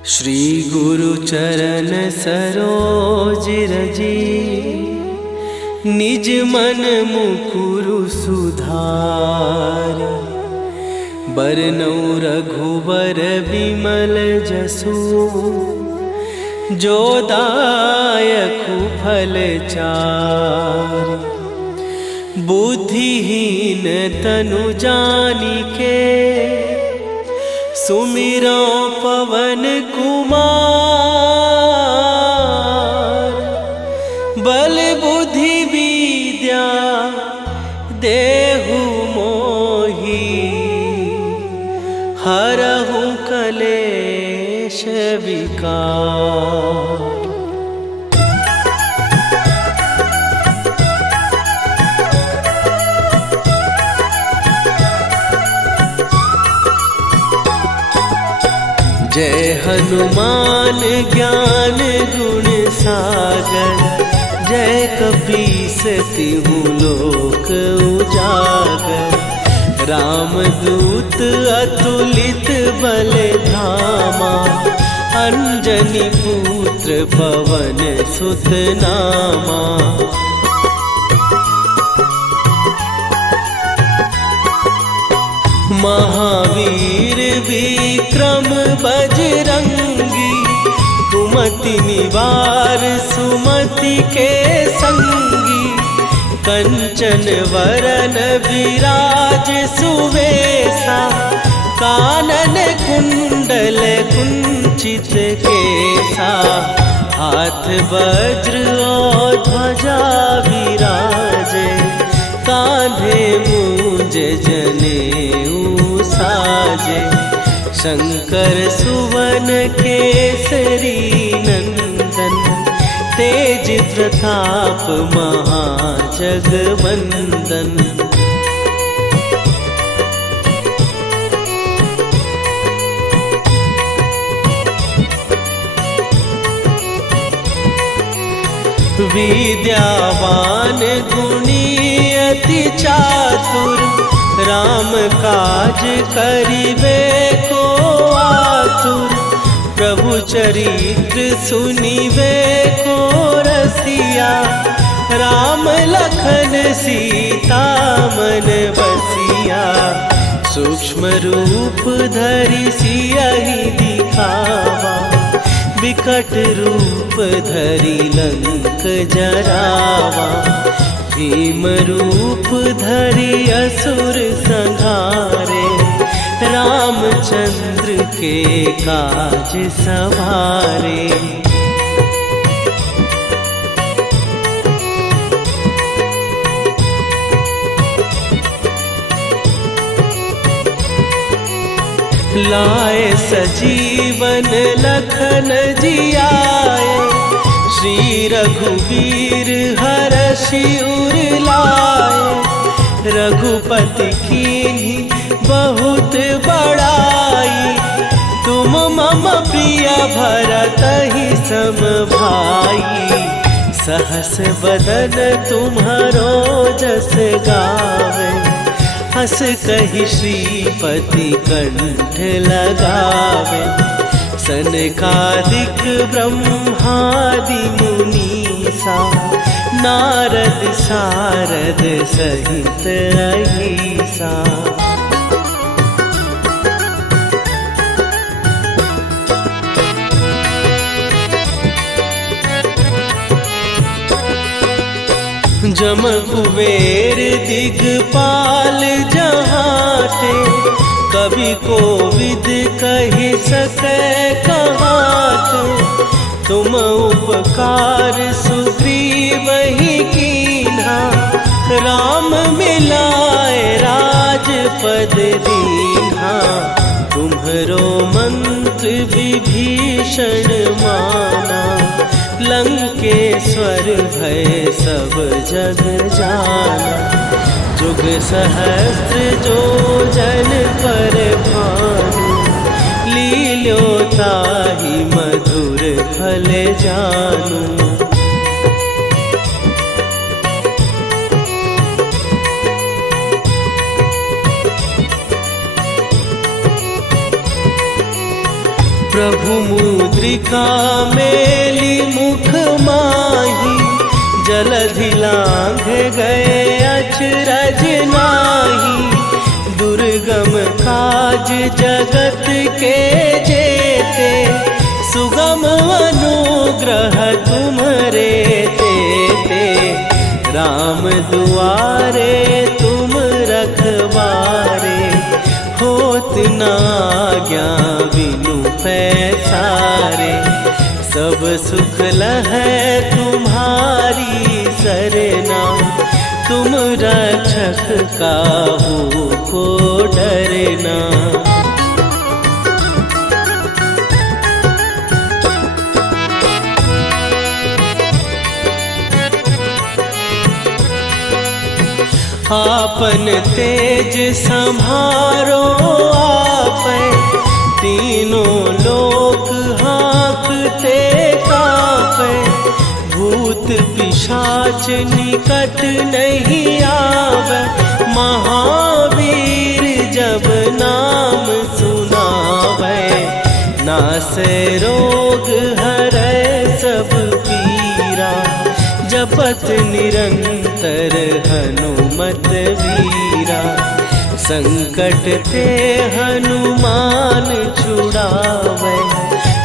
श्री गुरु चरण सरोज रजी, निज मन मुकुरु सुधार। बरनौ रघुबर बिमल जसु, जो दायकु फल चार। बुद्धिहीन तनु जानिके, सुमिरो पवन कुमार। बल बुद्धि विद्या देहु मोहि, हरहु कलेश विकार। जय हनुमान ज्ञान गुण सागर, जय कपीस तिहु लोक उजागर। रामदूत अतुलित बल धामा, अंजनी पुत्र पवन सुत नामा। महावीर विक्रम बजरंगी, कुमति निवार सुमति के संगी। कंचन वरन विराज सुवेशा, कानन कुंडल कुंचित केसा। हाथ वज्र और ध्वजा विराजे, कांधे मूंज जनेऊ साजे। शंकर सुवन केसरी नंदन, तेज प्रताप महाजगवंदन। विद्यावान गुणी अति चातुर, राम काज करिबे को आतुर। प्रभु चरित्र सुनिबे को रसिया, राम लखन सीता मन बसिया। सूक्ष्म रूप धरि सियहि दिखावा, विकट रूप धरि लंक जरावा। भीम रूप धरि असुर संहारे, रामचंद्र के काज सवारे। लाए सजीवन लखन जियाए, श्री रघुवीर हरषि उर लाए। रघुपति कीन्ही बहुत बड़ाई, तुम मम प्रिय भरतहि सम भाई। सहस बदन तुम्हारो जस गावे, हस कहि श्रीपति कंठ लगावे। सनकादिक ब्रह्मादि मुनीसा, नारद सारद सहित अहिसा। जम कुबेर दिगपाल जहाते, कवि कोविद कहि सकै कहाते। तुम उपकार सुग्रीवहि कीन्हा, राम मिलाए राजपद दीन्हा। तुम्हरो मंत्र विभीषण माना, लंकेश्वर भय सब जग जाना। जुग सहस्त्र जो जन पर भानु, लील्यो ताहि मधुर फल जानू। प्रभु मुद्रिका मेली मुख माही, जलधि लांघ गए अचरज नाही। दुर्गम काज जगत के जेते, सुगम अनुग्रह तुम्हरे तेते। राम दुआरे तुम रखवारे, होत न आज्ञा बिनु पैसारे। सब सुख लहै तुम्हारी सरना, तुम रक्षक काहू को डरना। आपन तेज संभारो आपै, तीनों लोक हाँकते कांपै। भूत पिशाच निकट नहीं आवे, महावीर जब नाम सुनावे। नासै रोग हरै सब पीरा, जपत निरंतर हनुमत वीरा। संकट ते हनुमान छुड़ावे,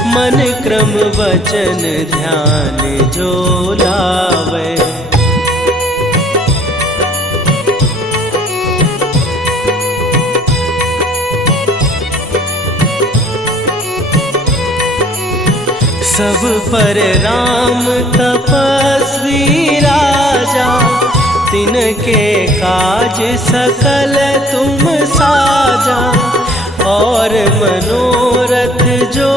मन क्रम वचन ध्यान जो लावे। सब पर राम तपस्वी राजा, तिनके काज सकल तुम साजा। और मनोरथ जो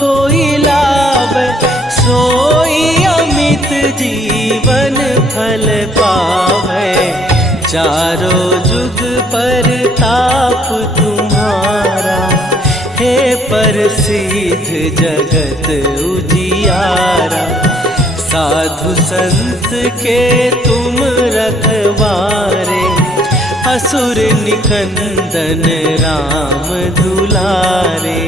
कोई लावे, सोई अमित जीवन फल पावे। चारों जुग पर ताप तुम्हारा, हे प्रसिद्ध जगत उजियारा। साधु संत के तुम रखवारे, असुर निकंदन राम दुलारे।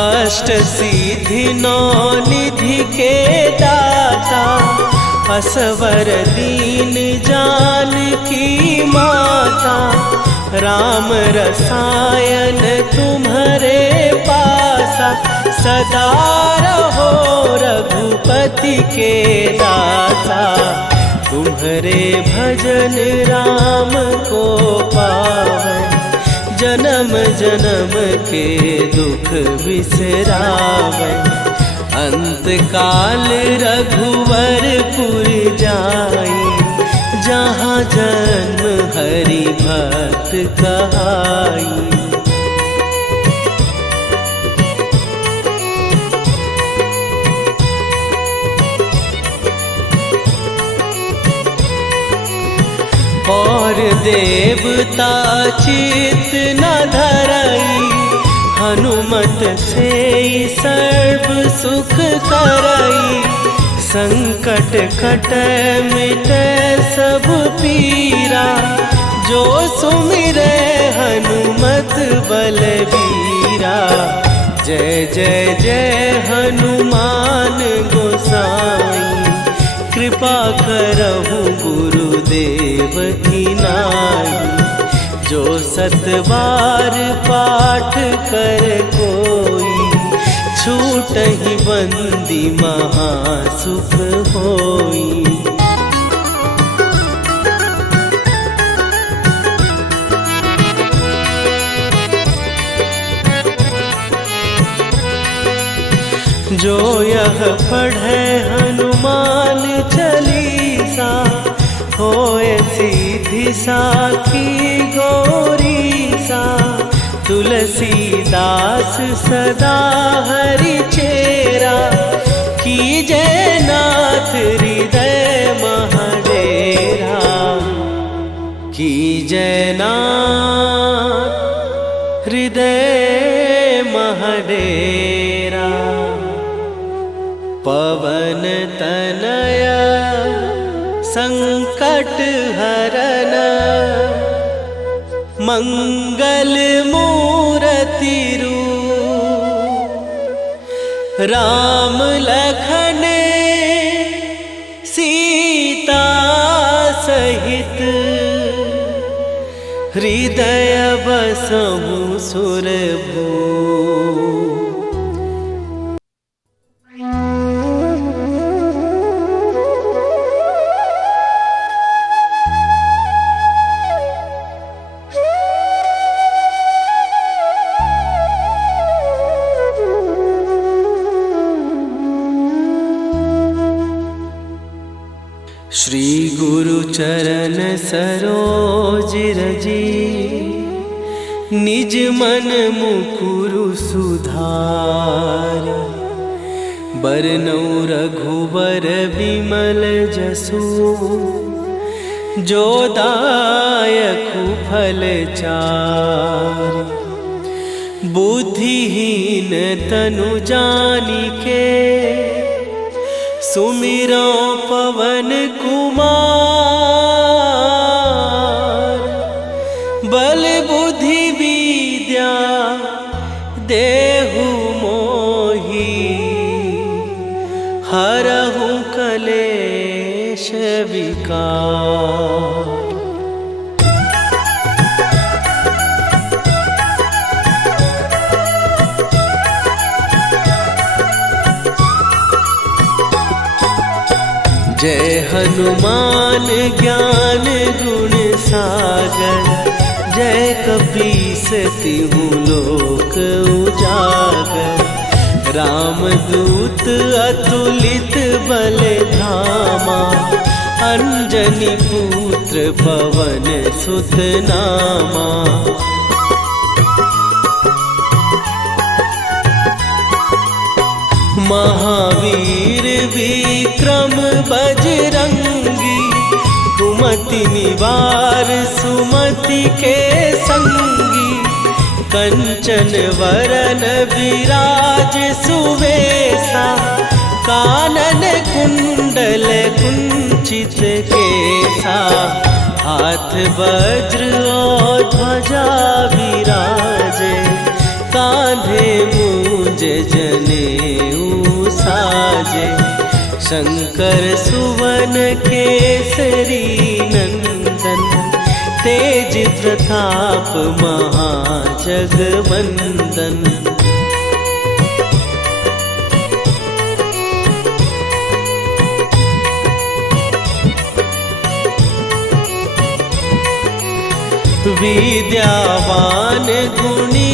अष्ट सिद्धि नौ निधि के दाता, असवर दीन जानकी माता। राम रसायन तुम्हारे पासा, सदा रहो रघुपति के दासा। तुम्हारे भजन राम को पावै, जन्म जन्म के दुख बिसरावै। अंत काल रघुवरपुर जाई, जहाँ जन्म हरि भक्त कहाई। और देवता चित न धरई, हनुमत से सर्व सुख करई। संकट कटै मिटै सब पीरा, जो सुमिरै हनुमत बलबीरा। जय जय जय हनुमान गोसाई, कृपा करहु गुरुदेव की नाई। जो सत बार पाठ कर कोई, छूटहि बंदी महासुख होई। जो यह पढ़े हनुमान चालीसा, होए सीधी साखी गौरीसा। तुलसीदास सदा हरि चेरा, कीजय नाथ हृदय महडेरा। कीजय नाथ हृदय महडेरा। पवन तनय संकट हरन मंगल मूर्ति रूप राम लखन सीता सहित हृदय बसहु सुरभू। श्री गुरु चरण सरोज रजी निज मन मुकुरु सुधार। बरनउँ रघुबर बिमल जसु जो दायकु फल चार। बुद्धिहीन तनु जानिके सुमिरो पवन कुमार। बल बुद्धि विद्या देहु मोहि हरहु कलेश विकार। जय हनुमान ज्ञान गुण सागर। जय कपीस तिहु लोक उजागर। रामदूत अतुलित बल धामा। अंजनी पुत्र पवन सुत नामा। महावीर विक्रम बजरंगी। कुमति निवार सुमति के संगी। कंचन वरन विराज सुवेशा। कानन कुंडल कुंचित केसा। हाथ वज्र और ध्वजा विराजे। कांधे मूंज जनेऊ साजे। शंकर सुवन केसरी नंदन। तेज प्रताप महाजगवंदन। विद्यावान गुणी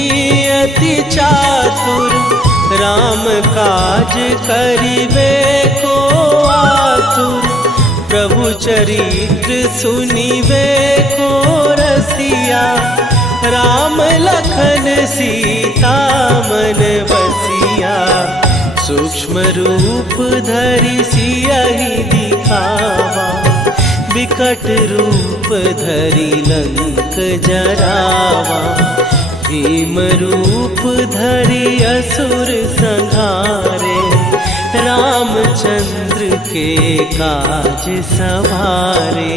अति चातुर। राम काज करिबे को आतुर। प्रभु चरित्र सुनिबे को रसिया। राम लखन सीता मन बसिया। सूक्ष्म रूप धरि सियहि दिखावा। विकट रूप धरि लंक जरावा। भीम रूप धरि असुर संहारे। रामचंद्र के काज सवारे।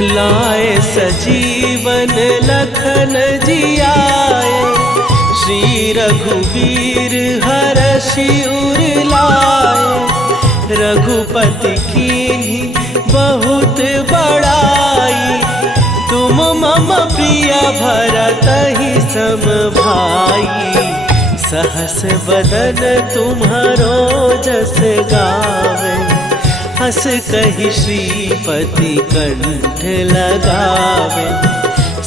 लाए सजीवन लखन जियाए। श्री रघुवीर हरषि उर लाए। रघुपति कीन्ही बहुत बड़ाई। तुम मम प्रिय भरतहि सम भाई। सहस बदन तुम्हारो जस गावे। हस कहि श्रीपति कंठ लगावे।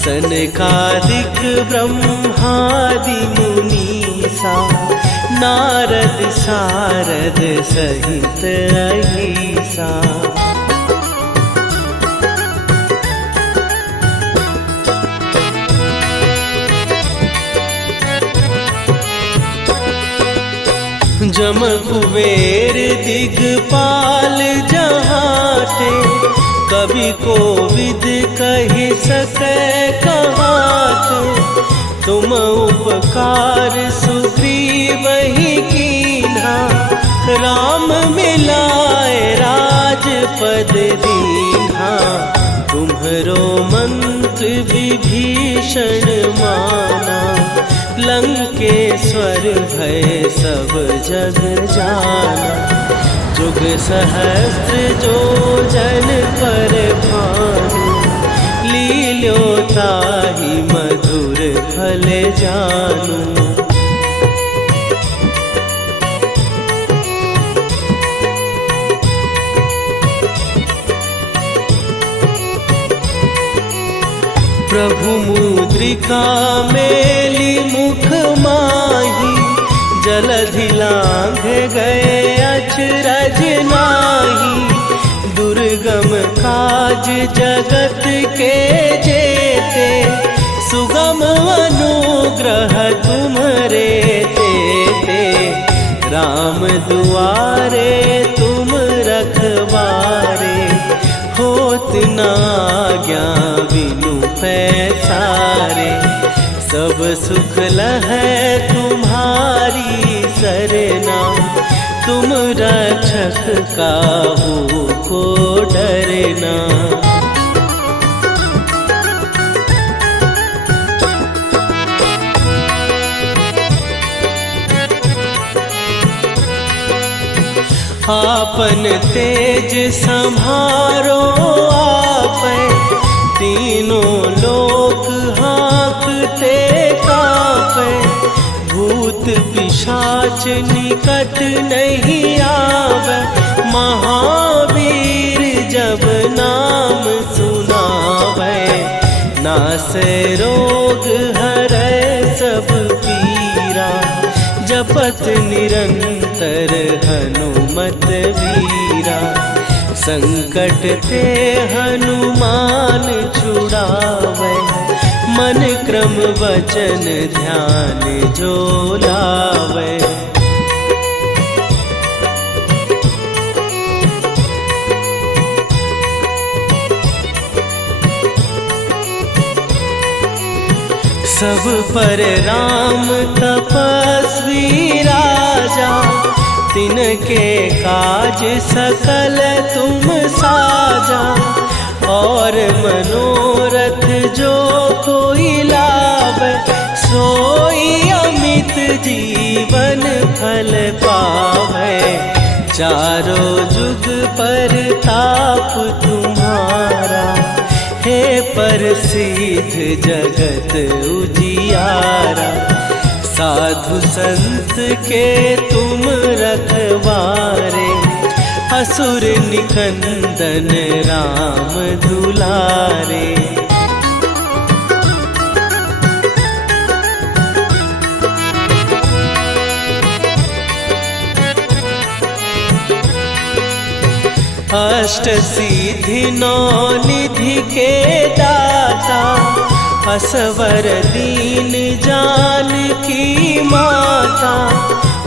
सनकादिक ब्रह्मादि मुनीसा। नारद सारद सहित अहिसा। जम कुबेर दिगपाल जहाते। कवि कोविद कहि सकै कहाते। तुम उपकार सुग्रीव ही कीन्हा, राम मिलाए राजपद दीन्हा। तुम्हरो मंत्र विभीषण माना, लंकेश्वर भय सब जग जाना। जुग सहस्त्र जो जन पर भानु, लील्यो ताहि मधुर फल जानू। प्रभु मुद्रिका मेली मुख माही, जलधि लांघ गए अचरज नाहि। दुर्गम काज जगत के जेते, सुगम अनुग्रह तुम्हरे तेते। राम दुआरे तुम रखवारे, होत न आज्ञा बिनु पैसारे। सब सुख लहै तुम्हारी सरना, तुम रक्षक काहू को डरना। आपन तेज संभारो आपै, तीनों लोक हाँकते कापै। भूत पिशाच निकट नहीं आवे, महावीर जब नाम सुनावे। नासै रोग हरै सब पीरा, जपत निरंतर हनुमत वीरा। संकट ते हनुमान छुड़ावे, मन क्रम वचन ध्यान जो लावे। सब पर राम तपस्वी राजा, तिनके काज सकल तुम साजा। और मनोरथ जो कोई लावे, सोई अमित जीवन फल पावे। चारों जुग पर ताप तुम्हारा, हे प्रसिद्ध जगत उजियारा। साधु संत के तुम रखवारे, असुर निकंदन राम दुलारे। अष्ट सिद्धि नौ निधि के दाता, असवर दीन जानकी माता।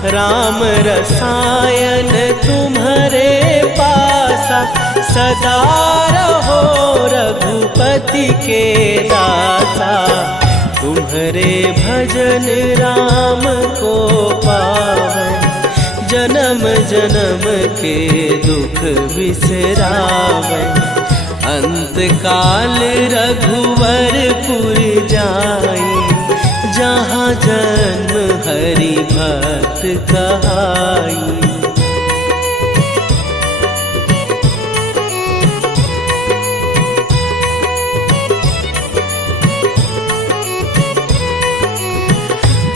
राम रसायन तुम्हारे पासा, सदा रहो रघुपति के दासा। तुम्हारे भजन राम को पावे, जन्म जन्म के दुख बिसरावे। अंत काल रघुवरपुर जाई, जहाँ जन्म हरि भक्त कहाई।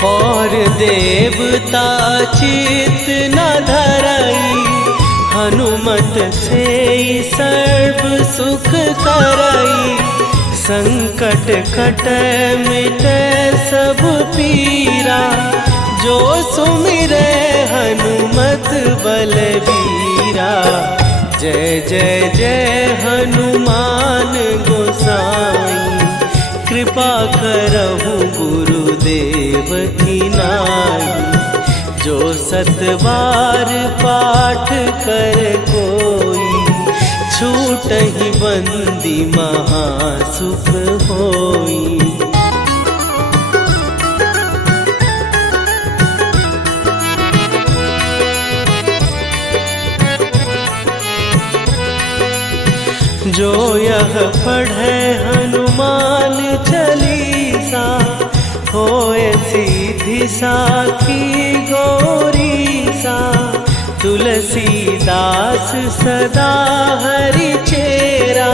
और देवता चित न धरई, हनुमत से सर्व सुख करई। संकट कटै मिटै सब पीरा, जो सुमिरै हनुमत बलबीरा। जय जय जय हनुमान गोसाई, कृपा करहु गुरुदेव की नाई। जो सतबार पाठ कर कोई, छूटहि बंदी महासुख होई। जो यह पढ़े हनुमान चालीसा, होए सीधी साखी गौरी सा। तुलसीदास सदा हरि चेरा,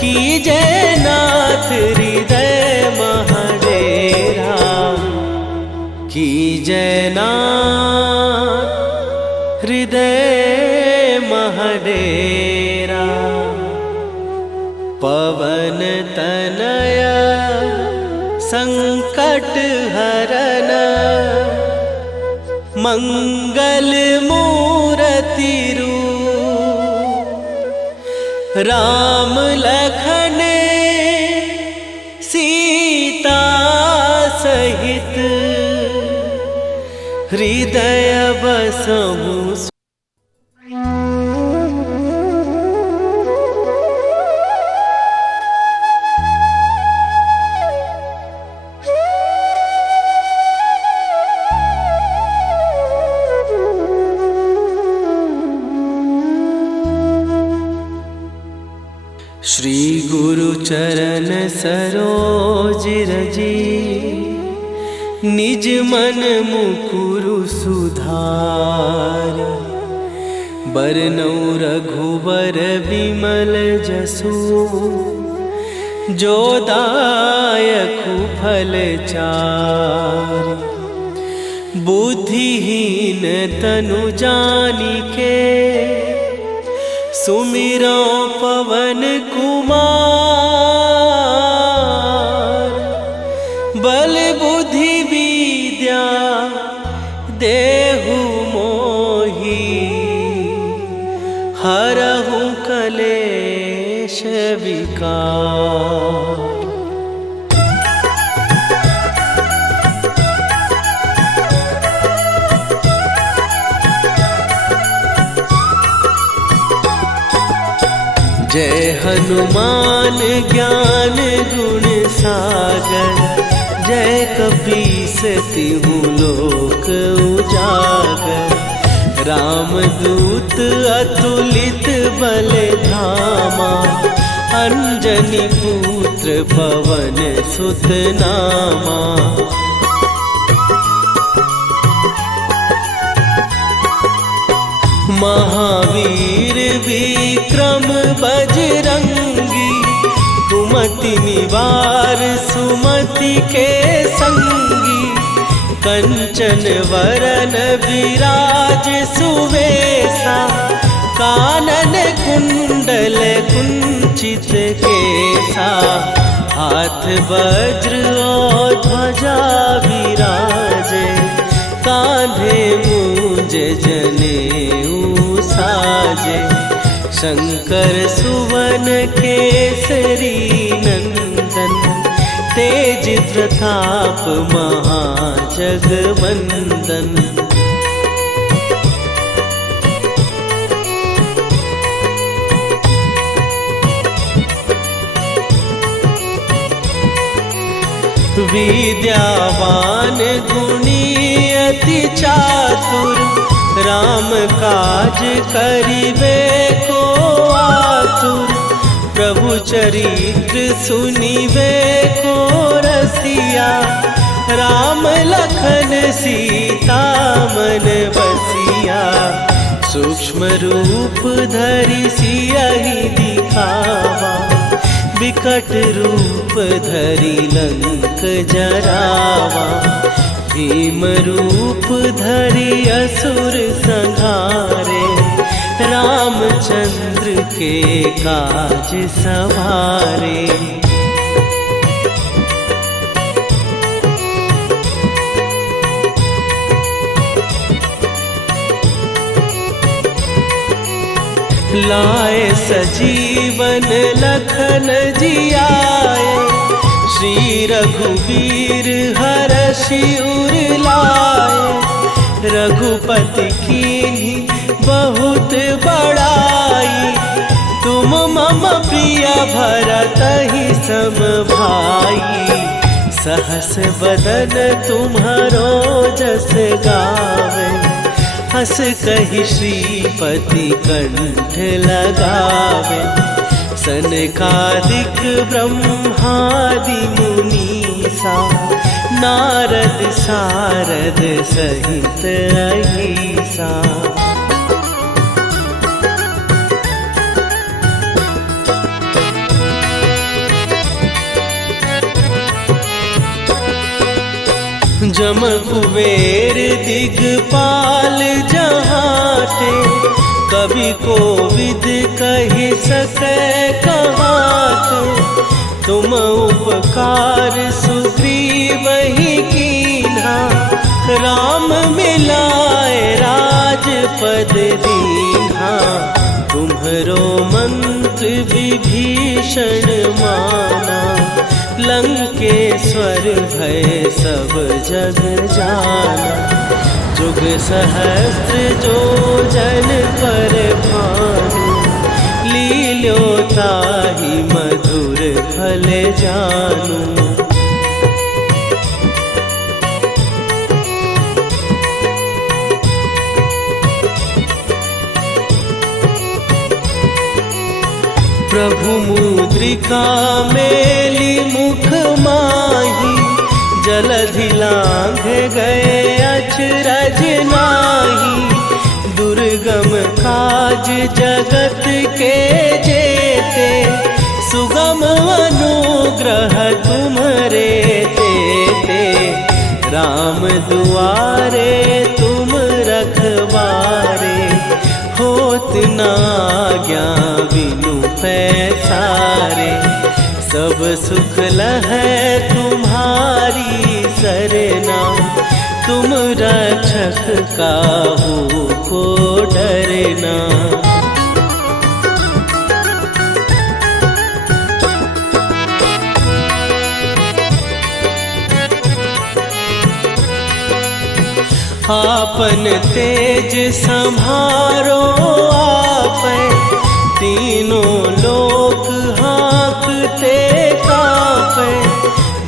कीजय नाथ हृदय महडेरा। कीजय नाथ हृदय महडेरा। पवन तनय संकट हरन, मंगल मूरति रूप। राम लखन सीता सहित, हृदय बसहु। श्री गुरु चरण सरोज रजी, निज मन मुकुरु सुधार। बरनौ रघुबर विमल जसु, जो दायकु फल चार। बुद्धिहीन तनु जानिके, सुमिरो पवन कुमार। बल बुद्धि विद्या देहु मोहि, हरहु कलेश विकार। जय हनुमान ज्ञान गुण सागर, जय कपीस तिहु लोक उजागर। रामदूत अतुलित बल धामा, अंजनी पुत्र पवन सुत नामा। महावीर विक्रम बजरंगी, कुमति निवार सुमति के संगी। कंचन वरन विराज सुवेशा, कानन कुंडल कुंचित केसा। हाथ वज्र और ध्वजा विराजे, कांधे मूंज जनेऊ साजे। शंकर सुवन केसरी नंदन, तेज प्रताप महाजगवंदन। विद्यावान गुणी अति चातुर, राम काज करिबे को आतुर। प्रभु चरित्र सुनिबे को रसिया, राम लखन सीता मन बसिया। सूक्ष्म रूप धरि सियहि दिखावा, विकट रूप धरि लंक जरावा। भीम रूप धरि असुर संहारे, रामचंद्र के काज सवारे। लाए सजीवन लखन जियाए, श्री रघुवीर हरषि उर लाए। रघुपति कीन्ही बहुत बड़ाई, तुम मम प्रिय भरतहि सम भाई। सहस बदन तुम्हारो जस गावे, हस कहि श्रीपति कंठ लगावे। सनकादिक ब्रह्मादि मुनीसा नारद सारद सहित अहिसा। जम कुबेर दिगपाल जहाँ थे, कवि को विद कहि सकै कहाते। तुम उपकार सुग्रीव ही कीन्हा, राम मिलाए राजपद दीन्हा। तुम्हरो मंत्र विभीषण माना, लंकेश्वर भय सब जग जाना। जुग सहस्त्र जो जन पर भानु, लील्यो ताहि मधुर फल जानू। प्रभु मुद्रिका मेली मुख माही, जलधि लांघ गए अचरज नाही। दुर्गम काज जगत के जेते, सुगम अनुग्रह तुम्हरे तेते। राम दुआरे तुम रखवारे, होत न आज्ञा बिनु पैसारे। सब सुख लहै तुम्हारी सरना, तुम रक्षक काहू को डरना। आपन तेज संभारो आपै, तीनों लोक हाँकते कापै।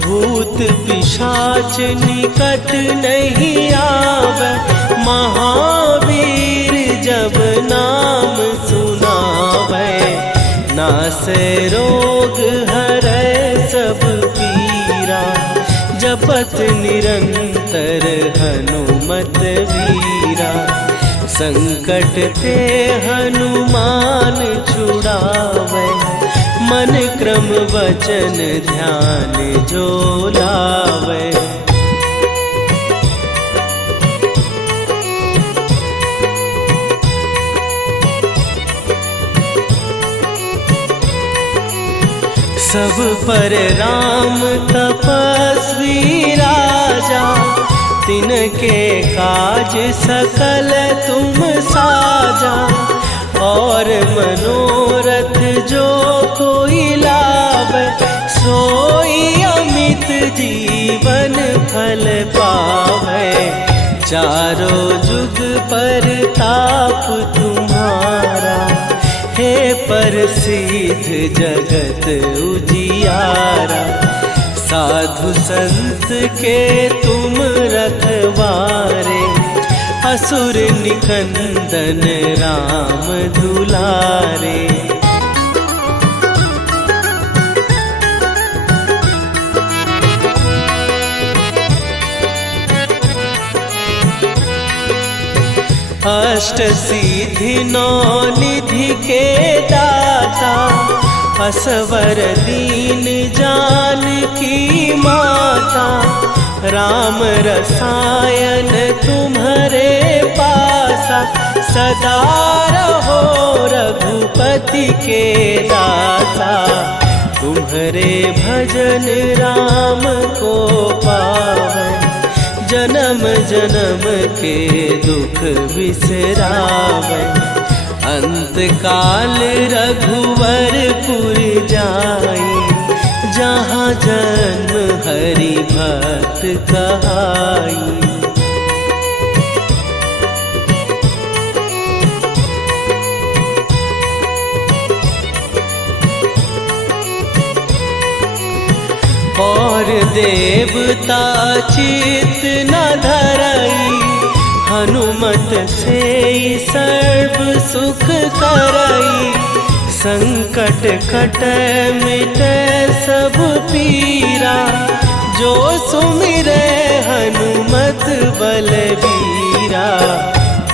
भूत पिशाच निकट नहीं आवे, महावीर जब नाम सुनावे। नासै रोग हरै सब पीरा, जपत निरंतर हनुमत वीरा। संकट ते हनुमान छुड़ावे, मन क्रम वचन ध्यान जो लावे। सब पर राम तपस्वी राजा, तिनके काज सकल तुम साजा। और मनोरथ जो कोई लावे, सोई अमित जीवन फल पावे। चारों जुग पर ताप तुम्हारा, हे प्रसिद्ध जगत उजियारा। साधु संत के तुम रखवारे, असुर निकंदन राम दुलारे। अष्ट सिद्धि नौ निधि के दाता, असवर दीन जानकी माता। राम रसायन तुम्हारे पासा, सदा रहो रघुपति के दासा। तुम्हारे भजन राम को पावे, जन्म जन्म के दुख बिसरावे। अंत काल रघुवरपुर जाई, जहाँ जन्म हरि भक्त कहाई। और देवता चित न धरई, हनुमत से सर्व सुख करई। संकट कटे मिटे सब पीरा, जो सुमिरे हनुमत बलबीरा।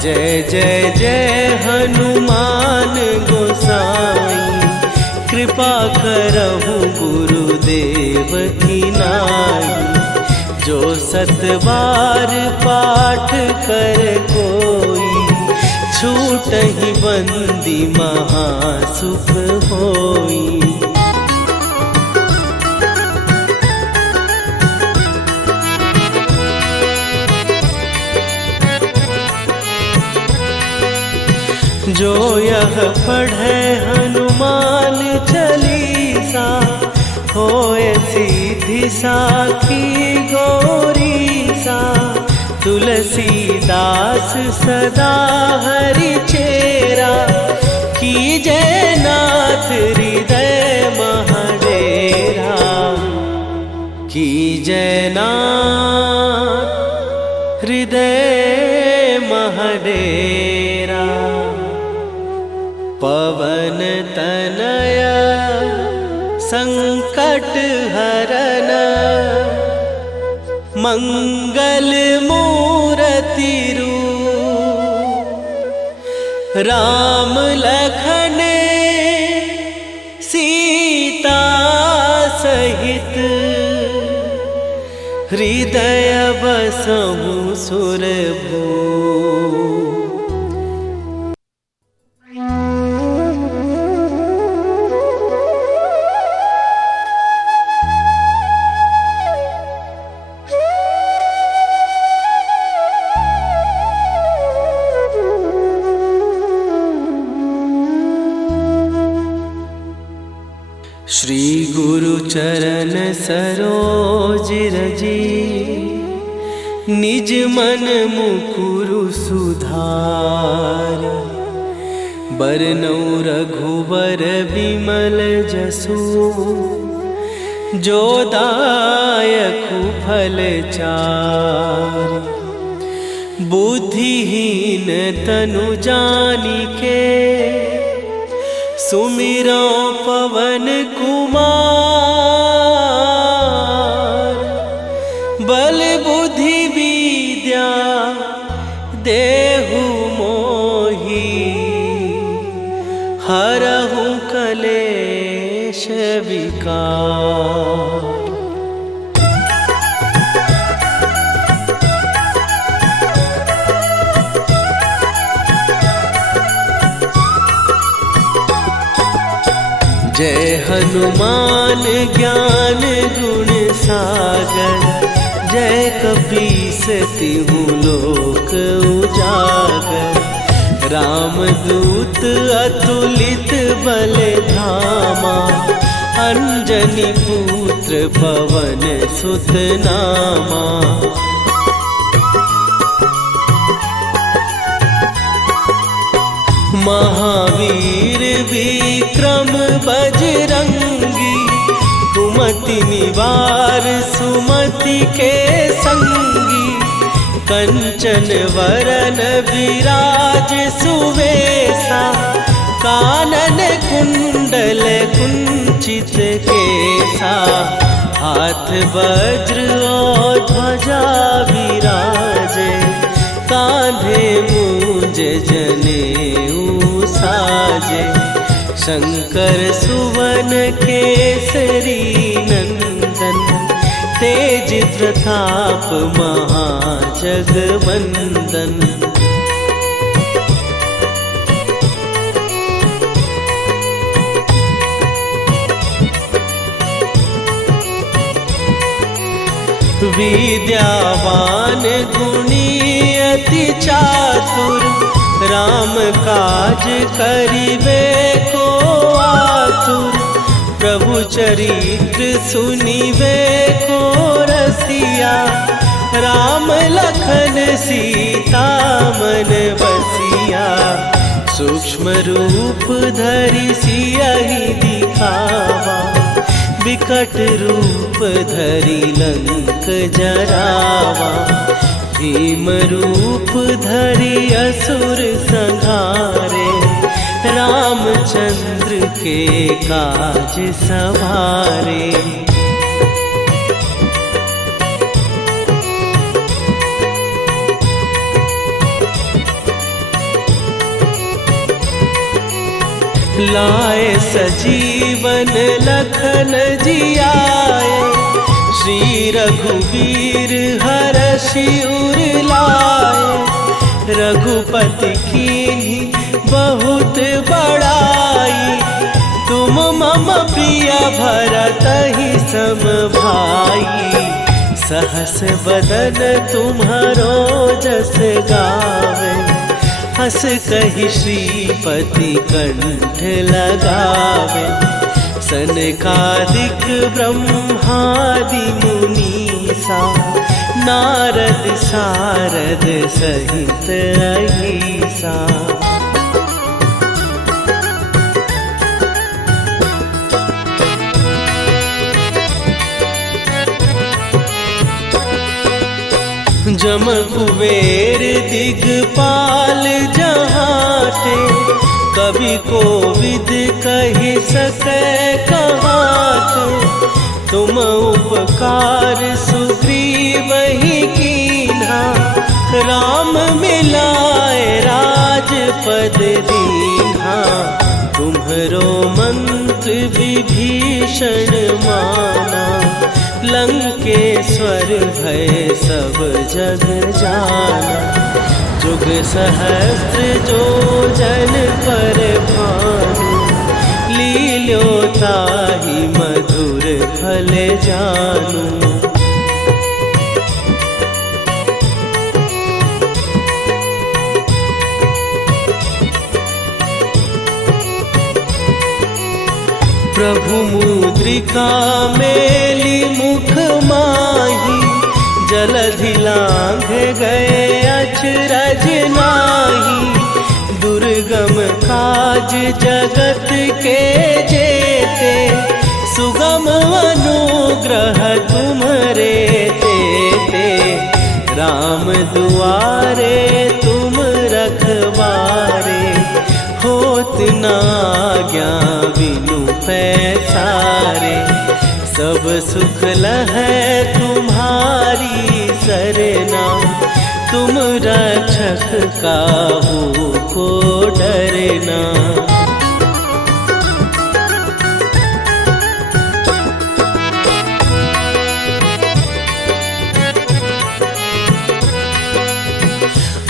जय जय जय हनुमान गोसाई, कृपा करहु गुरुदेव की नाई। जो 7 बार पाठ कर कोई, छूटहि बंदी महासुख होई। जो यह पढ़े हनुमान चालीसा, होए सीधी साखी गौरीसा। तुलसीदास सदा हरि चेरा, कीजय नाथ हृदय महडेरा। कीजय नाथ हृदय महडेरा। पवन तनया संकट हरन, मंगल मूर्ति रूप। राम लखन सीता सहित, हृदय बसहु सुरभूप। श्री गुरु चरण सरोज रजी, निज मन मुकुरु सुधार। बरनउँ रघुबर बिमल जसु, जो दायकु फल चारि। बुद्धिहीन तनु जानिके, सुमिरो पवन कुमार। बल बुद्धि विद्या देहु मोहि, हरहु कलेश विकार। जय हनुमान ज्ञान गुण सागर, जय कपीस तिहु लोक उजागर। रामदूत अतुलित बल धामा, अंजनी पुत्र पवन सुत नामा। महावीर विक्रम बजरंगी, कुमति निवार सुमति के संगी। कंचन वरन विराज सुवेशा, कानन कुंडल कुंचित केसा। हाथ वज्र और ध्वजा विराजे, कांधे मूंज जनेऊ साजे। शंकर सुवन केसरी नंदन, तेज प्रताप महाजगवंदन। विद्यावान गुणी अति चातुर, राम काज करिबे को आतुर। प्रभु चरित्र सुनिबे को रसिया, राम लखन सीता मन बसिया। सूक्ष्म रूप धरि सियहि दिखावा, विकट रूप धरि लंक जरावा। भीम रूप धरि असुर संहारे, रामचंद्र के काज सवारे। लाए सजीवन लखन जियाए, श्री रघुवीर हरषि उर लाए। रघुपति कीन्ही बहुत बड़ाई, तुम मम प्रिय भरतहि सम भाई। सहस बदन तुम्हारो जस गावे, हस कहि श्रीपति कंठ लगावे। सनकादिक ब्रह्मादि मुनीसा, नारद सारद सहित अहिसा। जम कुबेर दिगपाल जहाते, कवि कोविद कहि सकै कहाते। तुम उपकार सुग्रीवहि कीन्हा, राम मिलाए राजपद दीन्हा। तुम्हरो मंत्र विभीषण माना, लंकेश्वर भय सब जग जाना। जुग सहस्त्र जो जन पर भानु, लील्यो ताहि मधुर फल जानू। प्रभु मुद्रिका मेली मुख माही, जलधि लांघ गए अचरज नाही। दुर्गम काज जगत के जेते, सुगम अनुग्रह तुम्हरे तेते। राम दुआरे तुम रखवारे, होत न आज्ञा बिनु पैसारे। सब सुख लहै तुम्हारी सरना, तुम रक्षक काहू को डरना।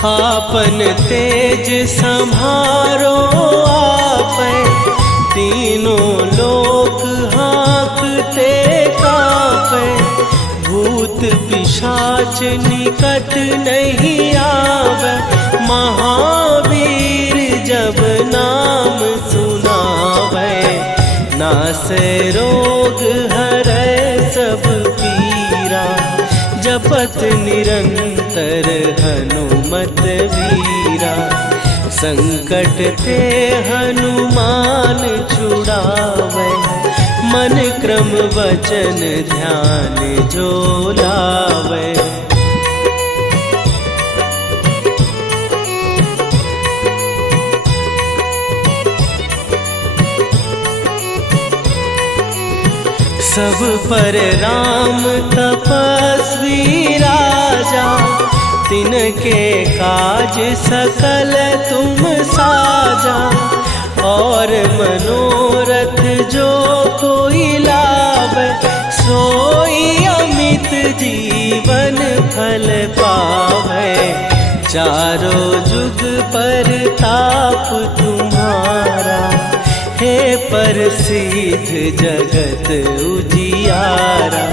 आपन तेज सम्हारो आपै, तीनों लोक हाँकते कांपै। भूत पिशाच निकट नहीं आवे, महावीर जब नाम सुनावे। नासै रोग हरै सब पीरा, जपत निरंतर हनुमत वीरा। संकट ते हनुमान छुड़ावे, मन क्रम वचन ध्यान जो लावे। सब पर राम तपस्वी राजा, तिनके काज सकल तुम साजा। और मनोरथ जो कोई लावे, सोई अमित जीवन फल पावे। चारों जुग पर ताप तुम्हारा, हे प्रसिद्ध जगत उजियारा।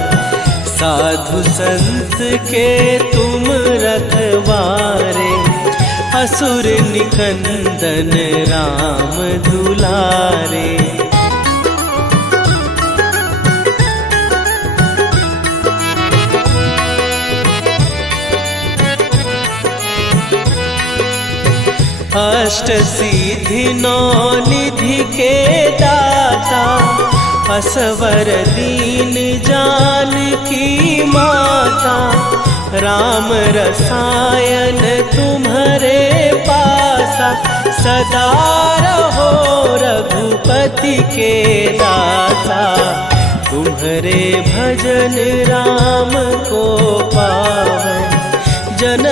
साधु संत के तुम रखवारे, असुर निकंदन राम दुलारे। अष्ट सिद्धि नौ निधि के दाता, असवर दीन जानकी माता। राम रसायन तुम्हारे पास, दासा सदा रहो रघुपति के दासा। तुम्हारे भजन राम को पावन, जन्म